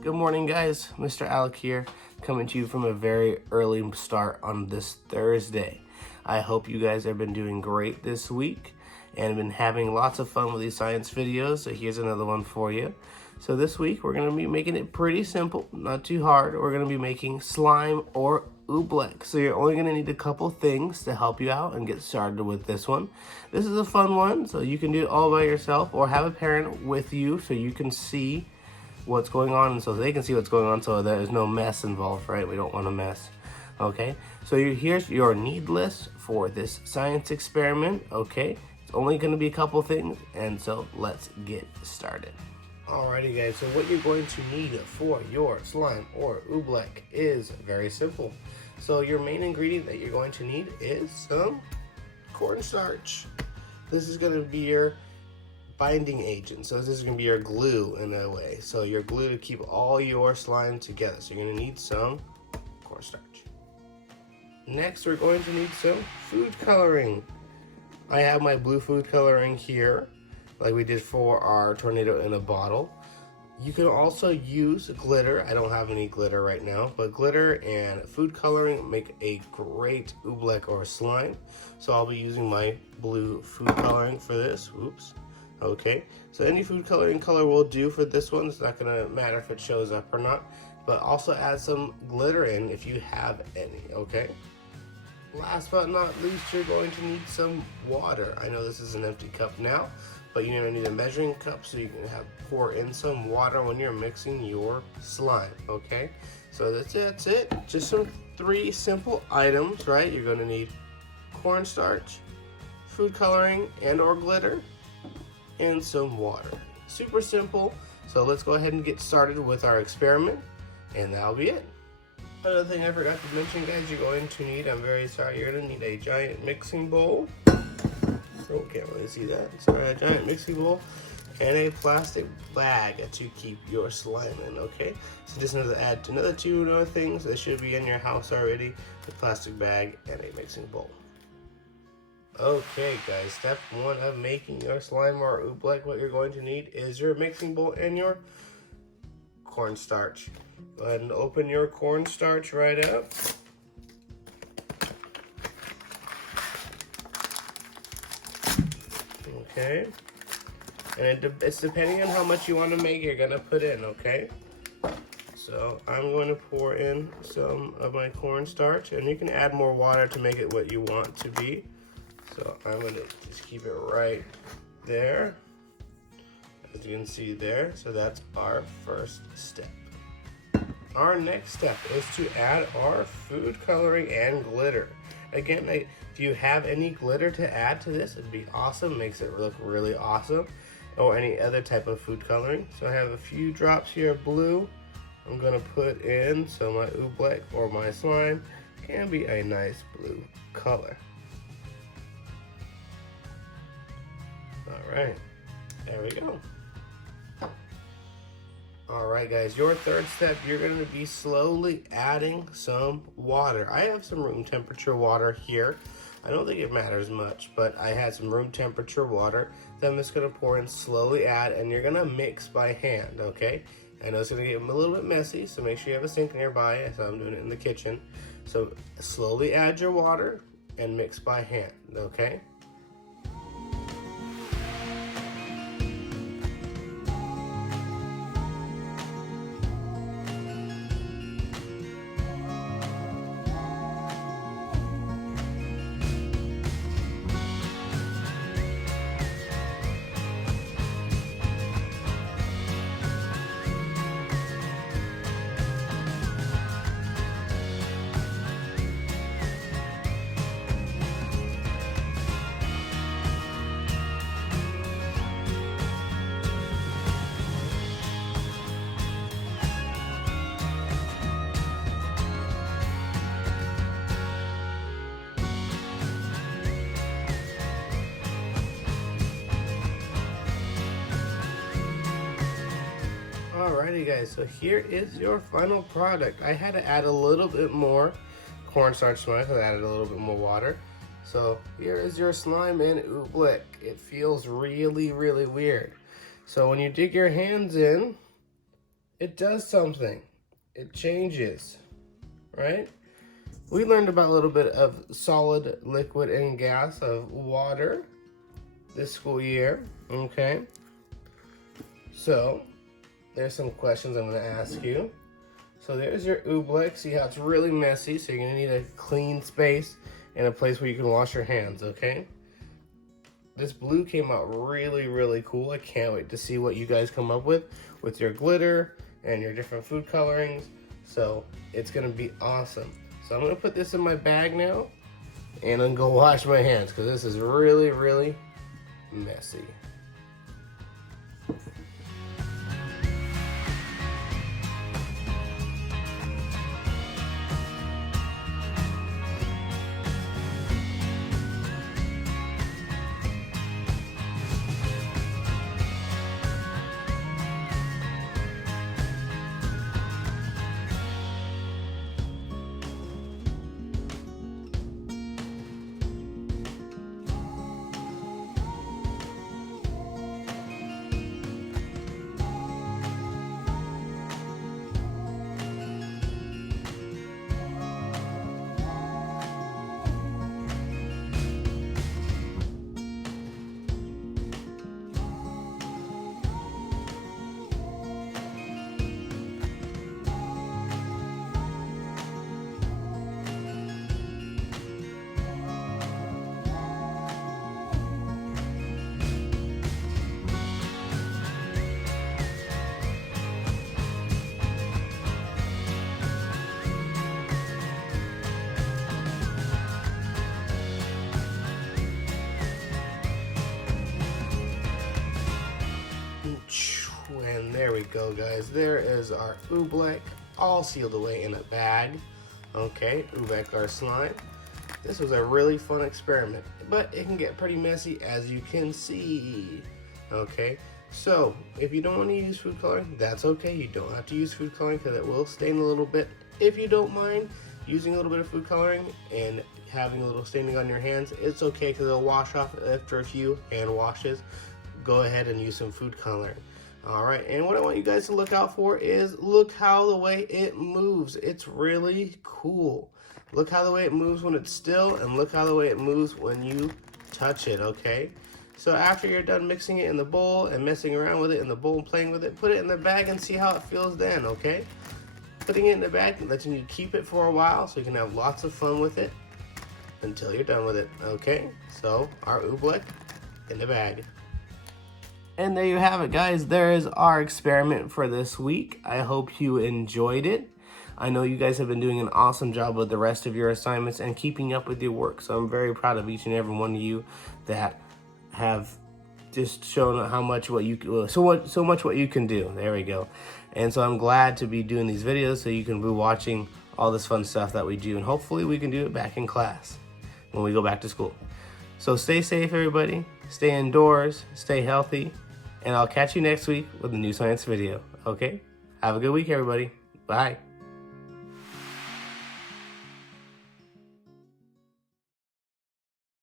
Good morning, guys. Mr. Alec here, coming to you from a very early start on this Thursday. I hope you guys have been doing great this week and been having lots of fun with these science videos. So here's another one for you. So this week we're going to be making it pretty simple, not too hard. We're going to be making slime or Oobleck. So you're only going to need a couple things to help you out and get started with this one. This is a fun one, so you can do it all by yourself or have a parent with you so you can see what's going on and so they can see what's going on so there's no mess involved, right? We don't want a mess. Okay, so here's your need list for this science experiment. Okay, it's only going to be a couple things, and so let's get started. Alrighty, guys, so what you're going to need for your slime or Oobleck is very simple. So your main ingredient that you're going to need is some cornstarch. This is going to be your binding agent. So this is going to be your glue in a way. So your glue to keep all your slime together. So you're going to need some cornstarch. Next, we're going to need some food coloring. I have my blue food coloring here, like we did for our tornado in a bottle. You can also use glitter. I don't have any glitter right now, but glitter and food coloring make a great Oobleck or slime. So I'll be using my blue food coloring for this. Oops. Okay, so any food coloring color will do for this one. It's not gonna matter if it shows up or not, but also add some glitter in if you have any, okay? Last but not least, you're going to need some water. I know this is an empty cup now, but you're gonna need a measuring cup so you can pour in some water when you're mixing your slime, okay? So that's it. Just some 3 simple items, right? You're gonna need cornstarch, food coloring and or glitter, and some water. Super simple. So let's go ahead and get started with our experiment, and that'll be it. Another thing I forgot to mention, guys, you're going to need, I'm very sorry, you're gonna need a giant mixing bowl. Oh, can't really see that. Sorry, a giant mixing bowl and a plastic bag to keep your slime in, okay? So just need to add another 2 other things that should be in your house already: a plastic bag and a mixing bowl. Okay, guys, step 1 of making your slime or Oobleck, what you're going to need is your mixing bowl and your cornstarch. Go ahead and open your cornstarch right up. Okay, and it's depending on how much you want to make, you're gonna put in, okay? So I'm going to pour in some of my cornstarch, and you can add more water to make it what you want to be. So I'm gonna just keep it right there, as you can see there. So that's our first step. Our next step is to add our food coloring and glitter. Again, if you have any glitter to add to this, it'd be awesome. Makes it look really awesome. Or any other type of food coloring. So I have a few drops here of blue. I'm gonna put in, so my Oobleck or my slime can be a nice blue color. All right, there we go. All right, guys, your third step, you're gonna be slowly adding some water. I have some room temperature water here. I don't think it matters much, but I had some room temperature water that I'm just gonna pour in, slowly add, and you're gonna mix by hand, okay? I know it's gonna get a little bit messy, so make sure you have a sink nearby, so I'm doing it in the kitchen. So slowly add your water and mix by hand, okay? Alrighty, guys, so here is your final product. I had to add a little bit more cornstarch to mine because I added a little bit more water. So here is your slime in Oobleck. It feels really, really weird. So when you dig your hands in, it does something. It changes, right? We learned about a little bit of solid, liquid, and gas of water this school year, okay? So there's some questions I'm gonna ask you. So there's your Oobleck. See how it's really messy, so you're gonna need a clean space and a place where you can wash your hands, okay? This blue came out really, really cool. I can't wait to see what you guys come up with your glitter and your different food colorings. So it's gonna be awesome. So I'm gonna put this in my bag now and I'm gonna go wash my hands because this is really, really messy. And there we go, guys. There is our Oobleck, all sealed away in a bag. Okay, Oobleck, our slime. This was a really fun experiment, but it can get pretty messy, as you can see. Okay, so if you don't want to use food coloring, that's okay. You don't have to use food coloring because it will stain a little bit. If you don't mind using a little bit of food coloring and having a little staining on your hands, it's okay because it'll wash off after a few hand washes. Go ahead and use some food coloring. All right, and what I want you guys to look out for is look how the way it moves. It's really cool. Look how the way it moves when it's still, and look how the way it moves when you touch it, okay? So after you're done mixing it in the bowl and messing around with it in the bowl and playing with it, put it in the bag and see how it feels then, okay? Putting it in the bag lets you keep it for a while so you can have lots of fun with it until you're done with it, okay? So our Oobleck in the bag. And there you have it, guys. There is our experiment for this week. I hope you enjoyed it. I know you guys have been doing an awesome job with the rest of your assignments and keeping up with your work. So I'm very proud of each and every one of you that have just shown how much what you so much what you can do. There we go. And so I'm glad to be doing these videos so you can be watching all this fun stuff that we do, and hopefully we can do it back in class when we go back to school. So stay safe, everybody. Stay indoors, stay healthy, and I'll catch you next week with a new science video. Okay? Have a good week, everybody. Bye.